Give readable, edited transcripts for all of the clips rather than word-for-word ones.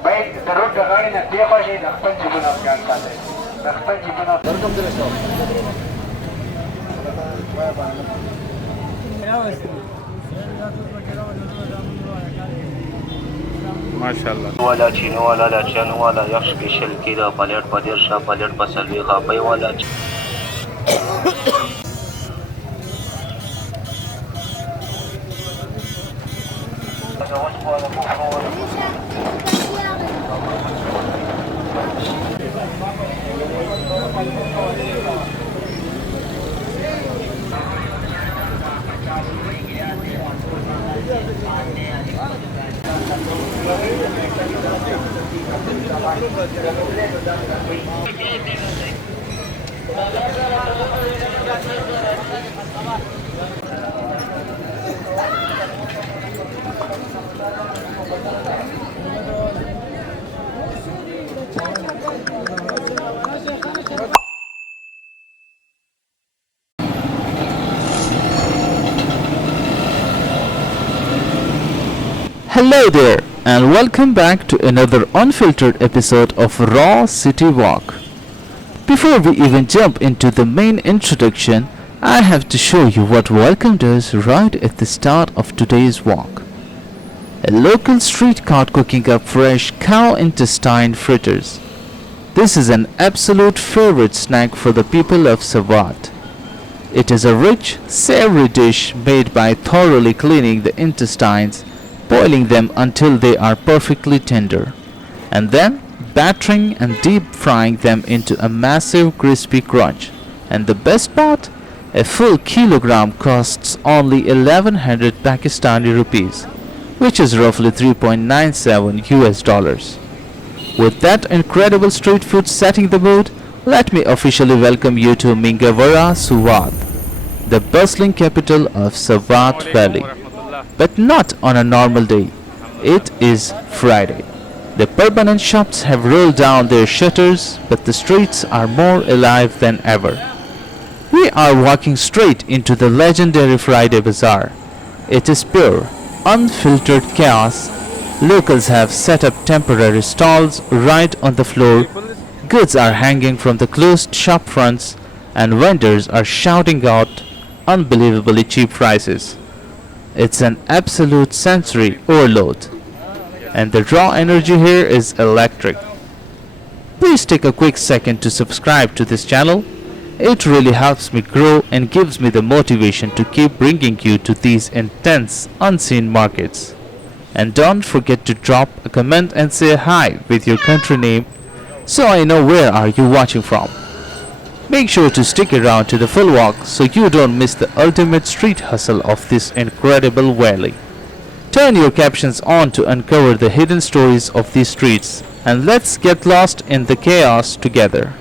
Baik, terus dengarnya siapa sih nak penjibunkan kata? Nak penjibunkan. Welcome to the show. माशाल्लाह वाला Chino वाला लाचानो वाला यक्ष स्पेशल केला पलेट पदेरशा पलेट पसलवी खापई वाला Hello there and welcome back to another unfiltered episode of Raw City Walk. Before we even jump into the main introduction, I have to show you what welcome does right at the start of today's walk. A local street cart cooking up fresh cow intestine fritters. This is an absolute favorite snack for the people of Swat. It is a rich, savory dish made by thoroughly cleaning the intestines, boiling them until they are perfectly tender, and then battering and deep frying them into a massive crispy crunch. And the best part? A full kilogram costs only 1100 Pakistani rupees, which is roughly 3.97 US dollars. With that incredible street food setting the mood, let me officially welcome you to Mingora Swat, the bustling capital of Swat Valley. But not on a normal day. It is Friday. The permanent shops have rolled down their shutters, but the streets are more alive than ever. We are walking straight into the legendary Friday Bazaar. It is pure, unfiltered chaos. Locals have set up temporary stalls right on the floor. Goods are hanging from the closed shop fronts, and vendors are shouting out unbelievably cheap prices. It's an absolute sensory overload, and the raw energy here is electric. Please take a quick second to subscribe to this channel. It really helps me grow and gives me the motivation to keep bringing you to these intense, unseen markets. And don't forget to drop a comment and say hi with your country name so I know where are you watching from. Make sure to stick around to the full walk so you don't miss the ultimate street hustle of this incredible valley. Turn your captions on to uncover the hidden stories of these streets, and let's get lost in the chaos together.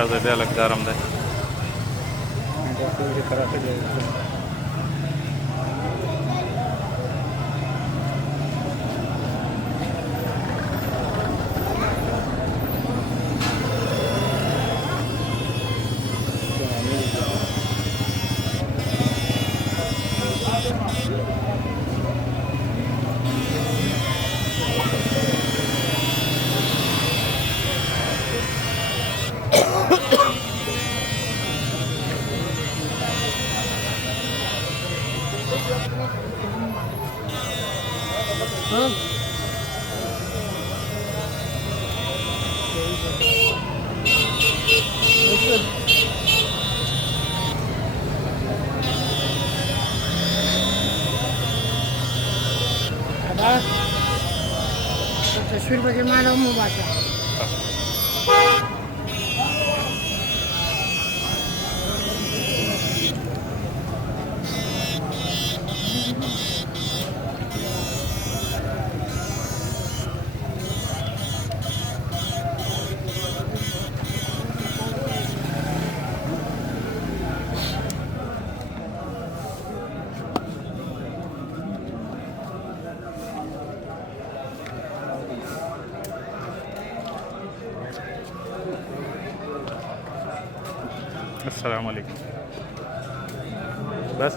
راځي بیا لږ ګرم دی. तस्वीर bagaimana membaca? السلام عليكم. بس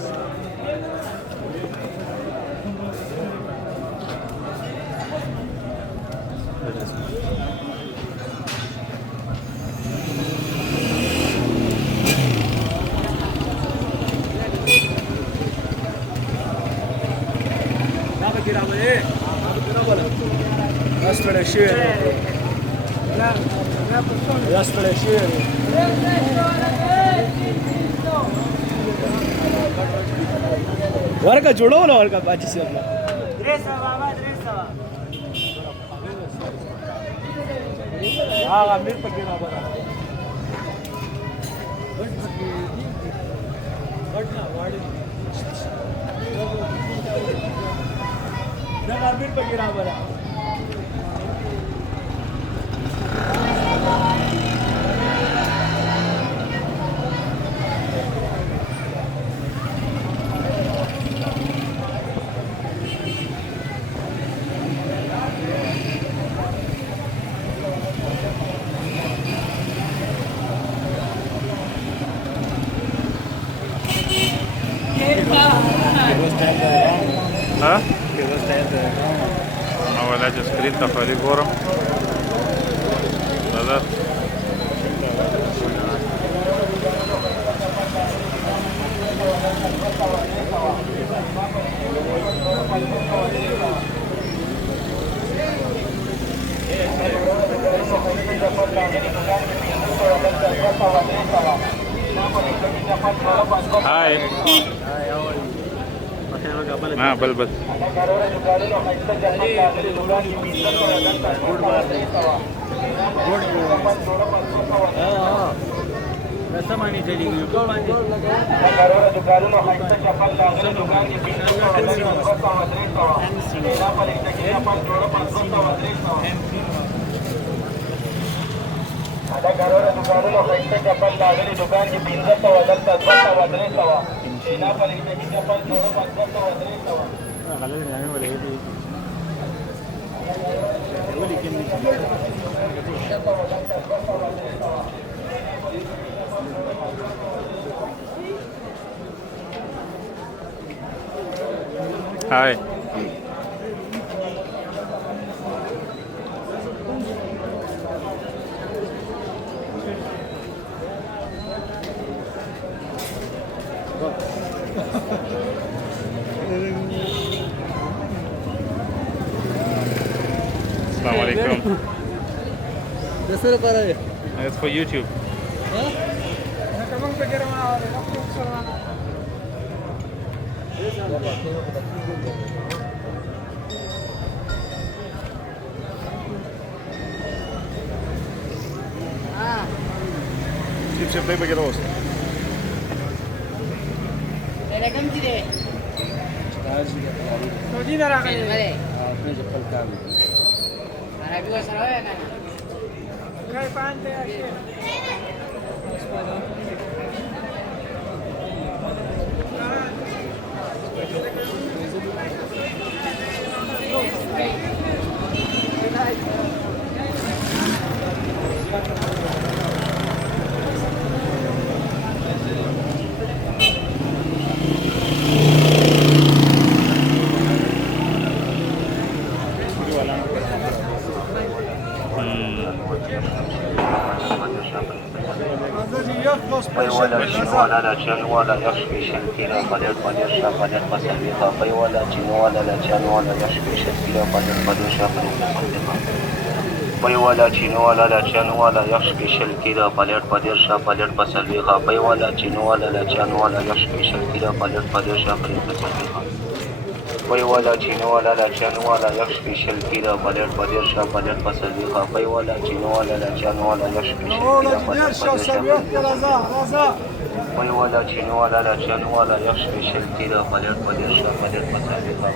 वर्ग जोड़ो ना वर्ग बाजी से अपना हाँ अमीर पकेड़ा बड़ा अमीर पकेड़ा बड़ा ها؟ أنا ولا جسكرين تفاري غورم هذا هاي हाँ बल बस रसमानी चलेगी हाय Assalamualaikum. It's for YouTube. Chip play bagi roast. Rekam sini. Soji darah kan? आपने चप्पल का Arabi was right. Kai pante. Paiwala chinwala la chanwala yashki shankira palir palir sha palir pasalika Paiwala chinwala la chanwala yashki shankira palir palir sha palir pasalika Paiwala chinwala la chanwala yashki shankira palir palir sha palir pasalika Paiwala chinwala la chanwala yashki shankira palir palir sha palir pasalika Paiwala chinwala la chanwala yashki shankira palir palir sha palir pasalika Paiwala chinwala la chanwala yashki shankira palir palir sha palir Paiwala chinwala la chanwala yashki shankira palir palir sha palir pasalika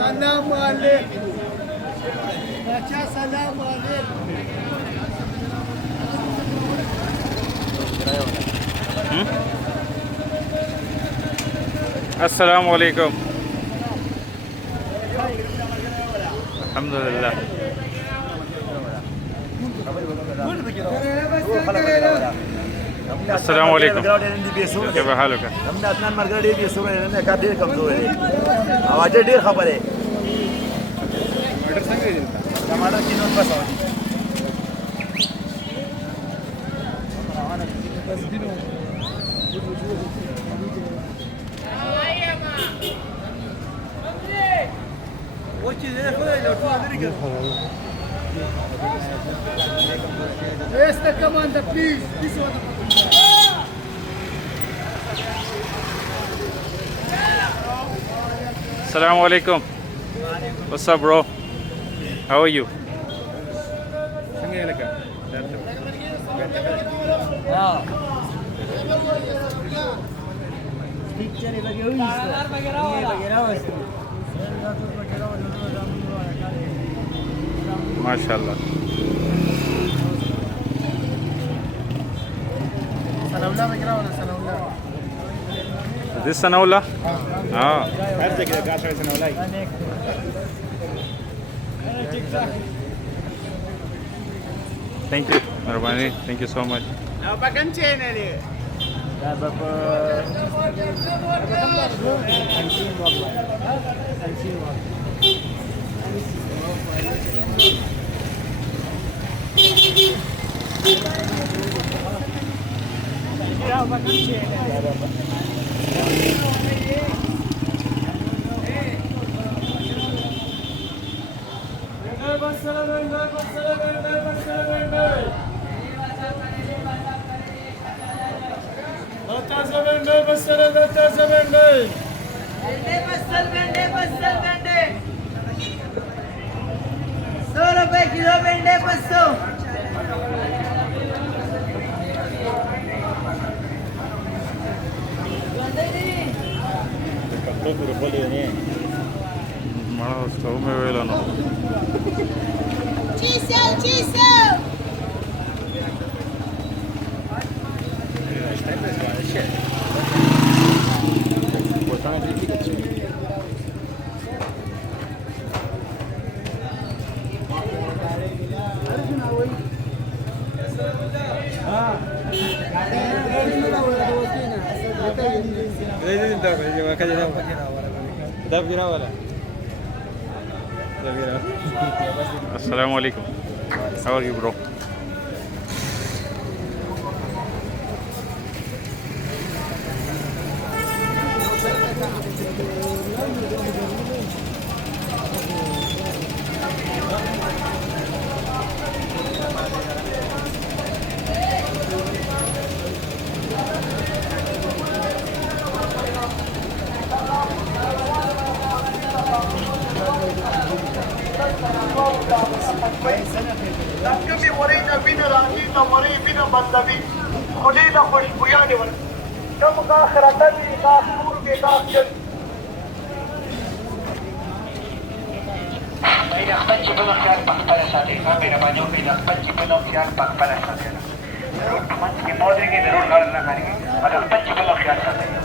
Salam alaikum. Bacha salam alaikum. Assalamu alaikum. Alhamdulillah. Assalamu alaikum. كيف حالك؟ हमने अदनान मरगड़े भी सुन रहे हैं का ढेर कमजोर है आवाज ढेर खबर है टमाटर किलो बस वो चीज है खुदा लो तो America Esta comanda, please. This one. Assalamu alaikum. What's up, bro? How are you? MashaAllah. Is this Sanaula? Ah. Thank you, Marbani. Thank you so much. Assalamu alaikum. How are you, bro? کمی وری ته وینه راځي ته وری وینه بندوي خولې له خوشبویانې ور کم غاښ راتوي غاښ نور کې غاښ جن د خپل جیبونو خیال په خپله ساتئ ښه مهرباني وکړئ د خپل جیبونو خیال په خپله ساتئ د روډ په منځ کې مه ودرېږئ د روډ غاړه نه کارېږئ او د خپل جیبونو خیال ساتئ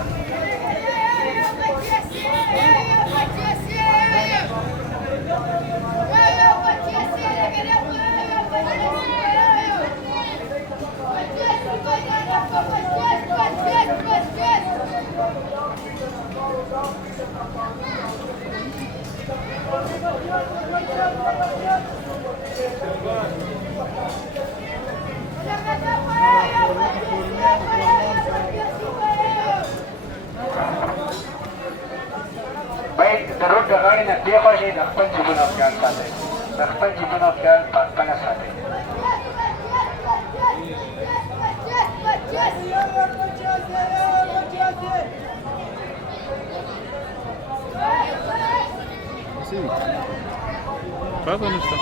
باید د روډ د غاړې نه دېخوا شئ د خپل جیبونو خیال ساتئ د خپل جیبونو خیال په خپله ساتئ Правда, ну что?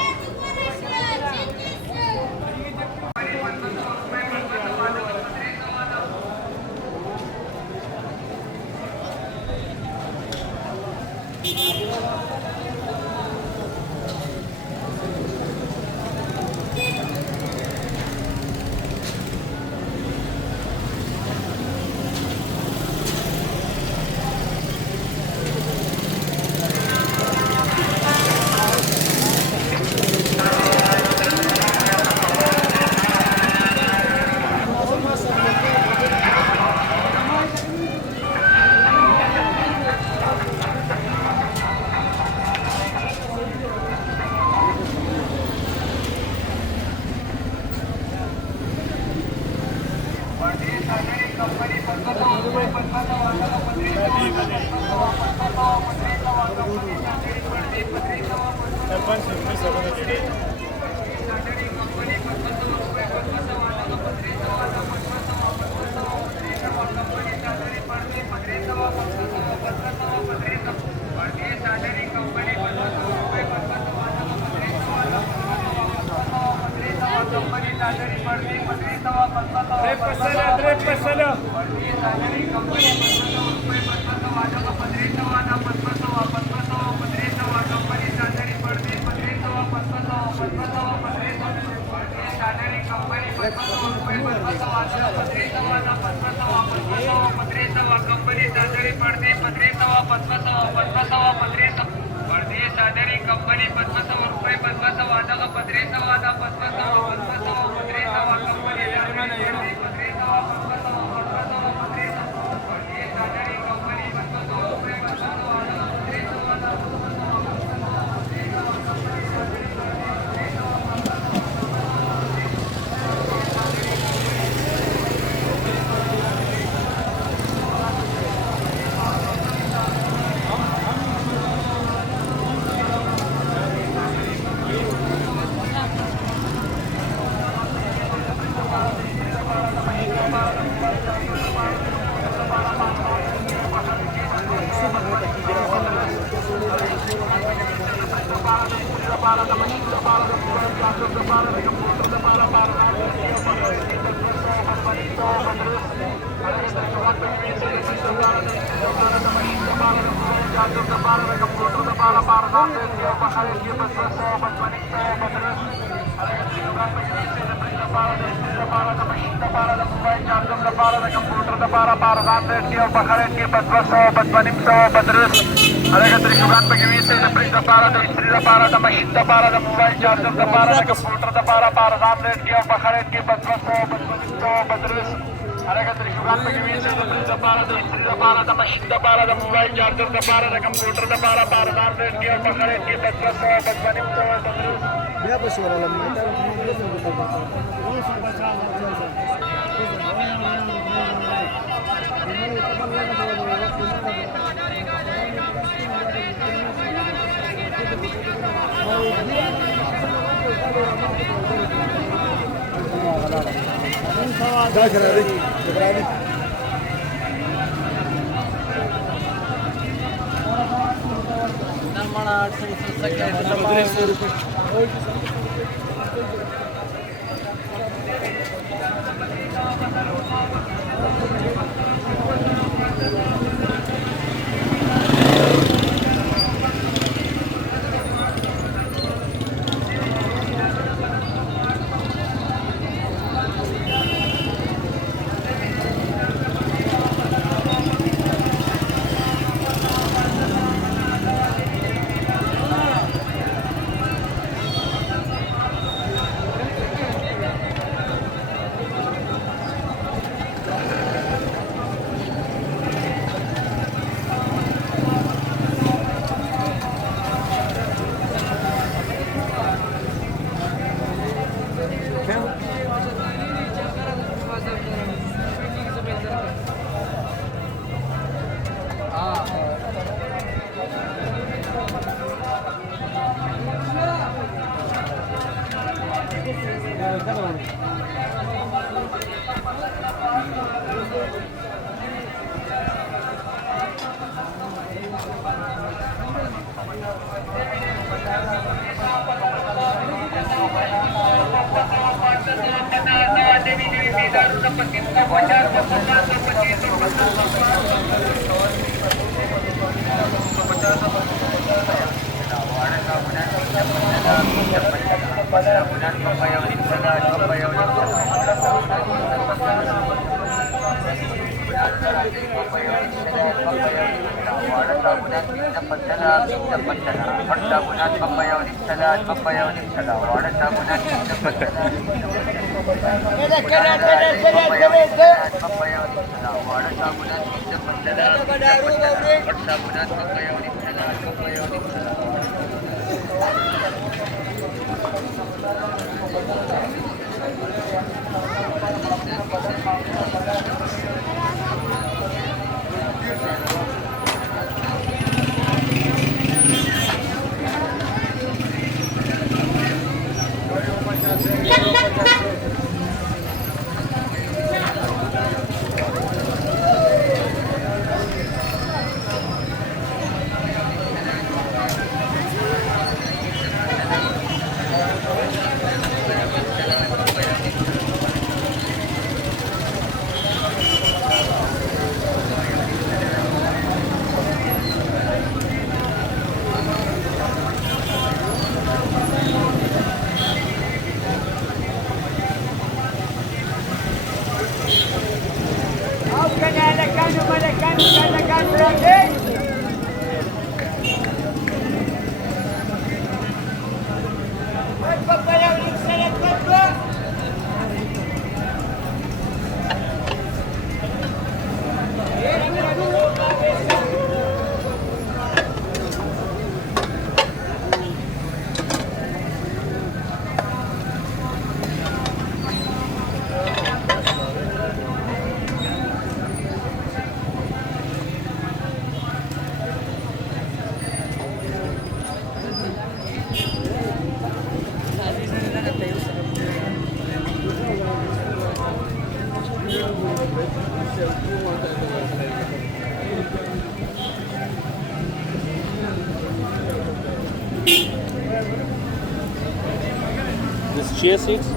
This chia seeds?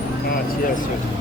Chia Seeds.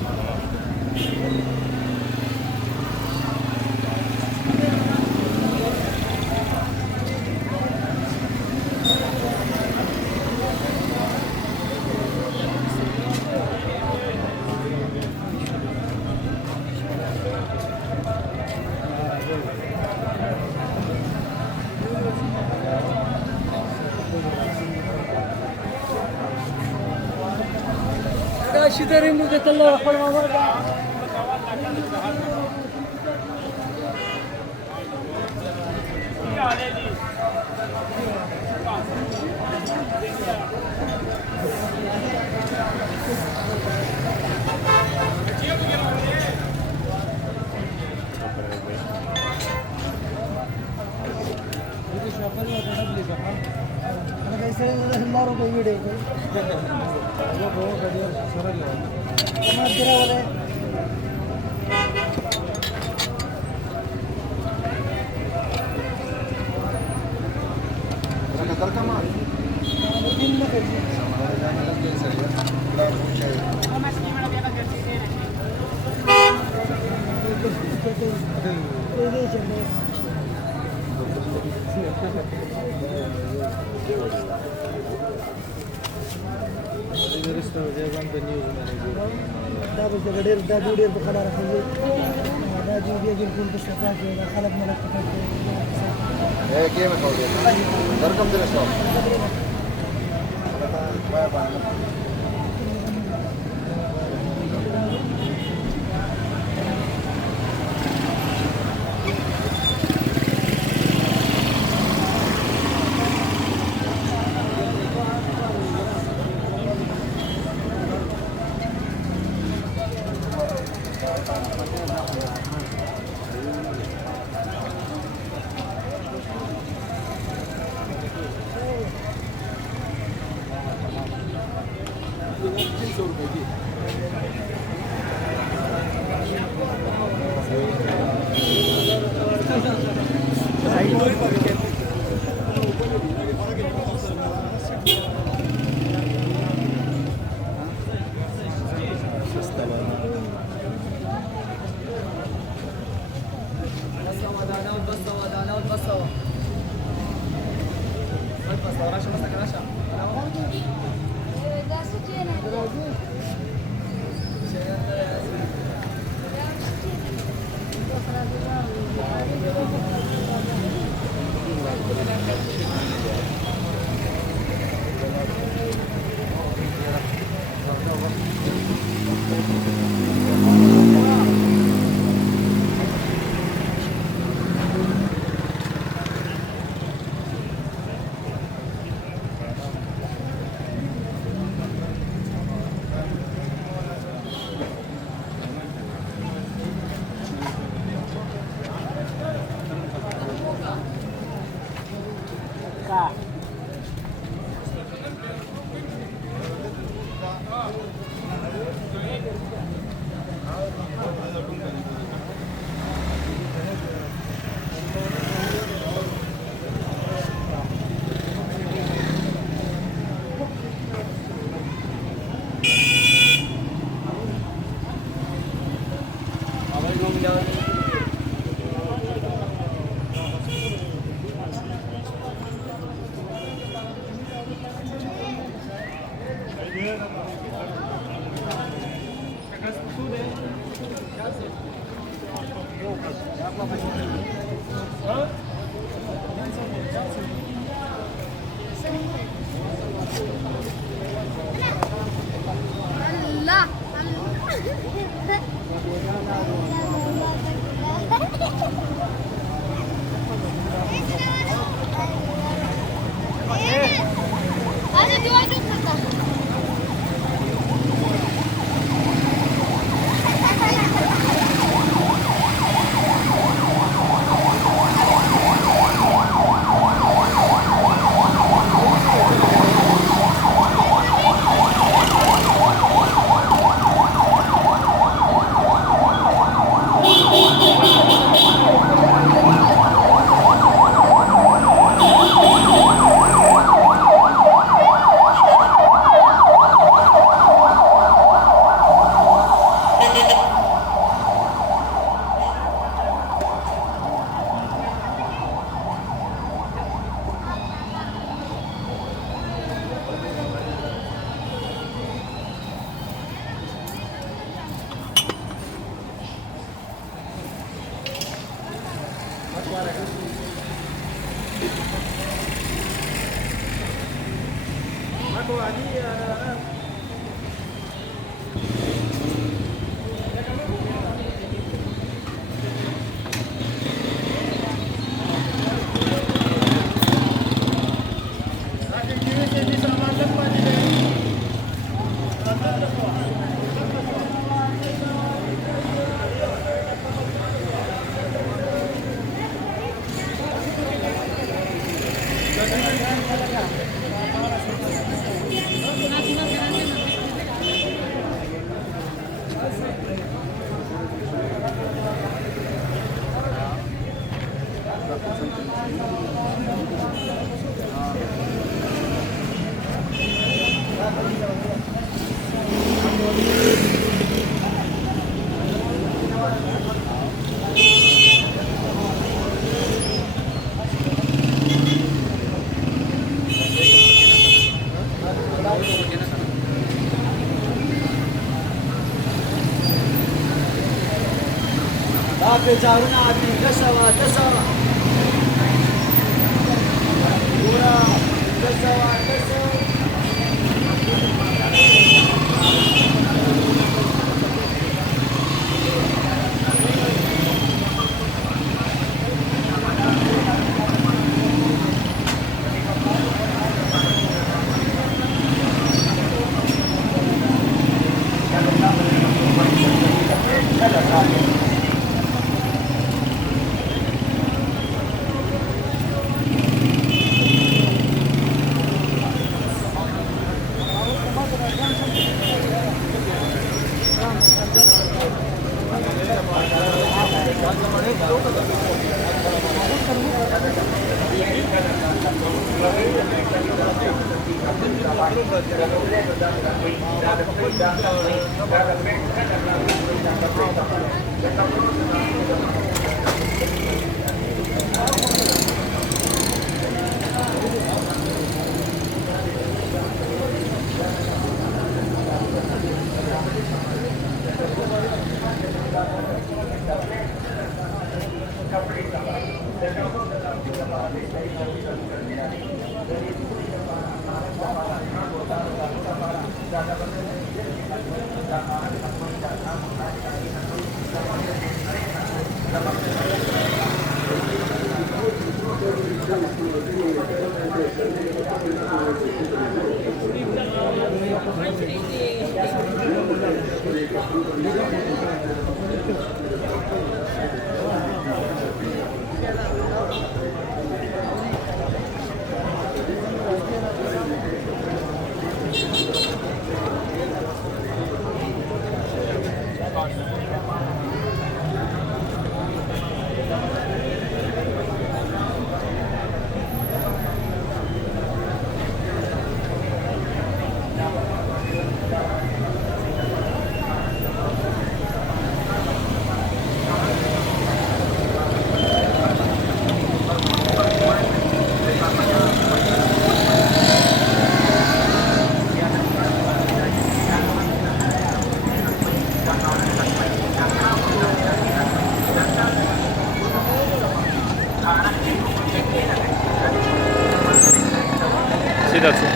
ځو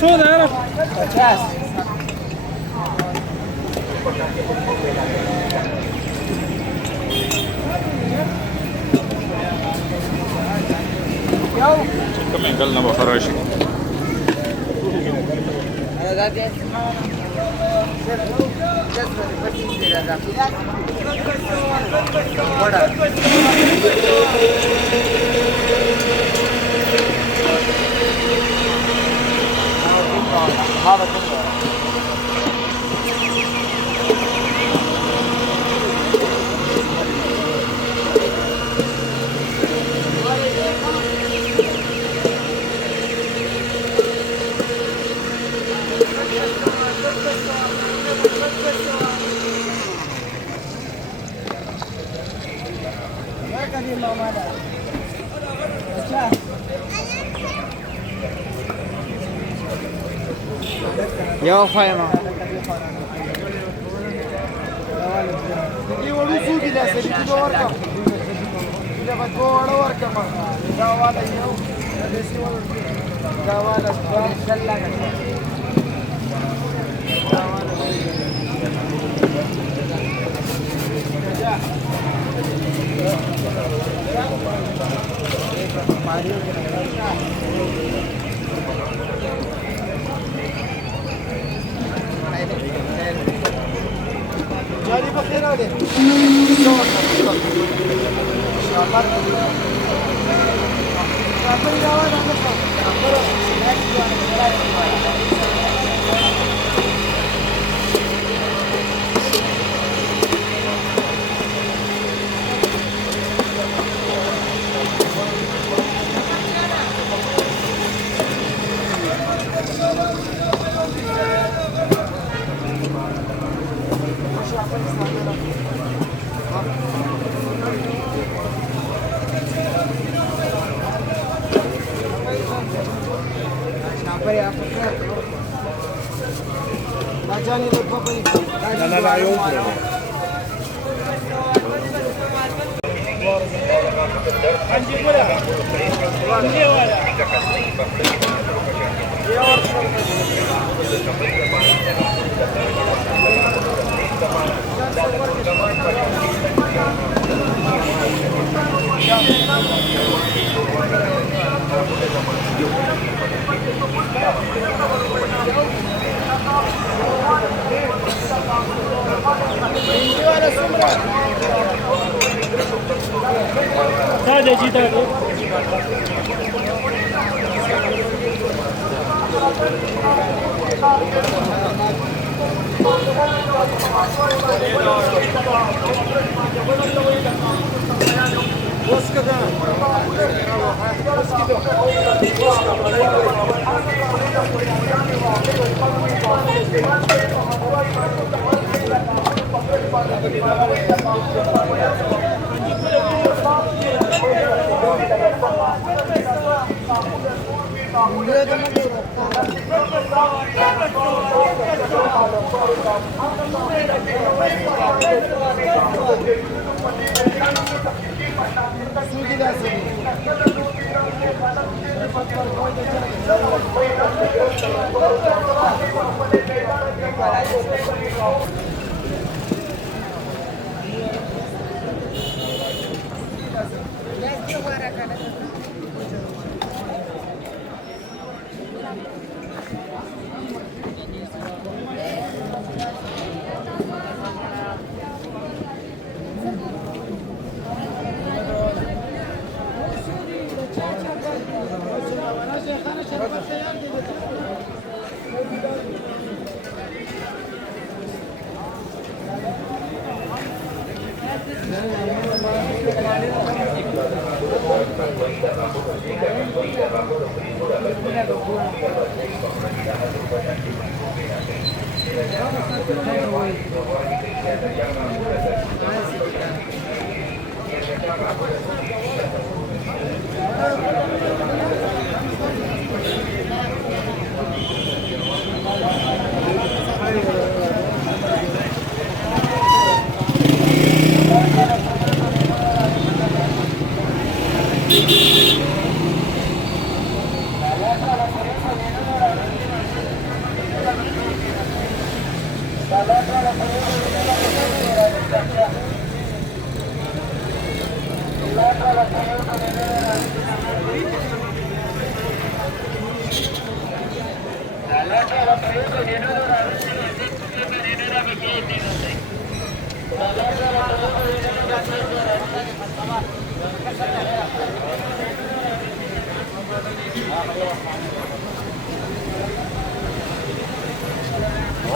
څو ده یاره 50 کوم انګل نه بخار راشي یو خایما دی وړو څو دي لاسه دي دوه ورکا دا په دوه ورکا ما دا والا یو د سی ور دا والا شل لاګه دا والا ماریو جاری بخیر آده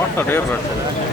What a dear bird.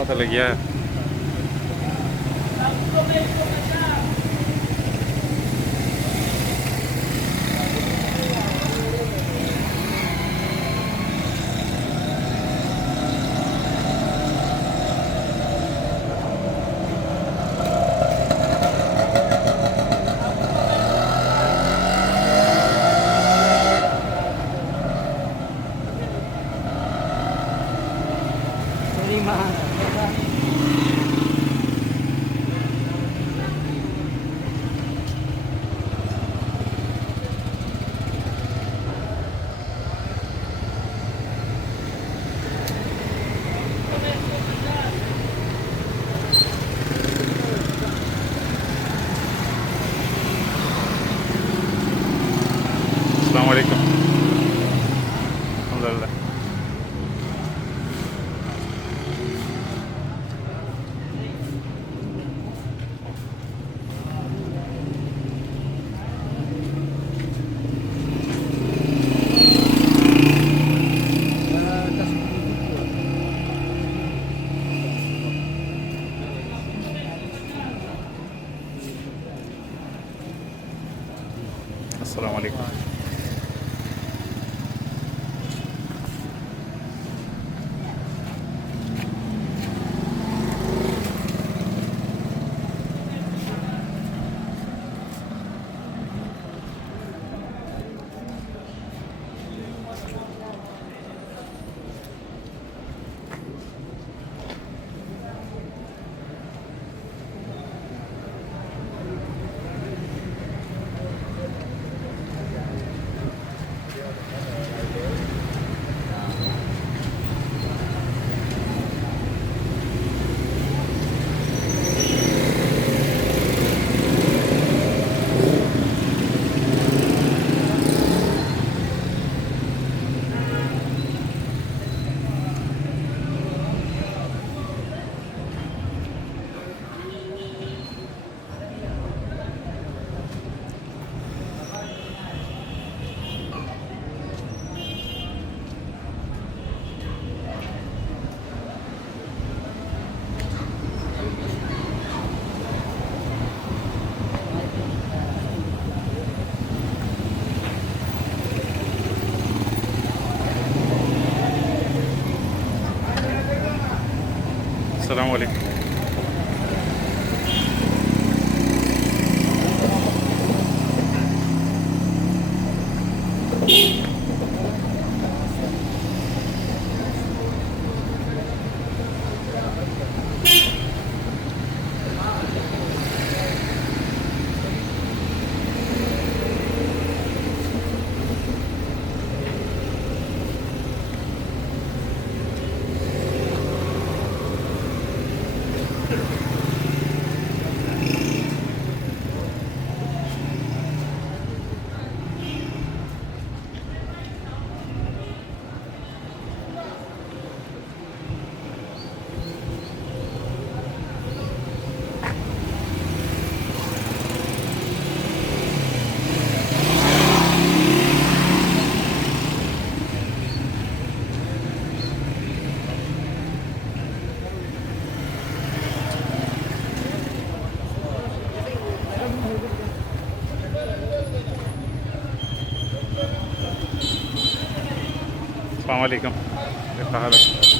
Mata lagi ya. Assalamualaikum. Alhamdulillah. Assalamualaikum. Assalamualaikum. Assalamualaikum. كيف حالك؟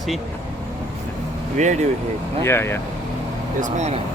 See? Where do you hit? Yeah, yeah. Yes, man.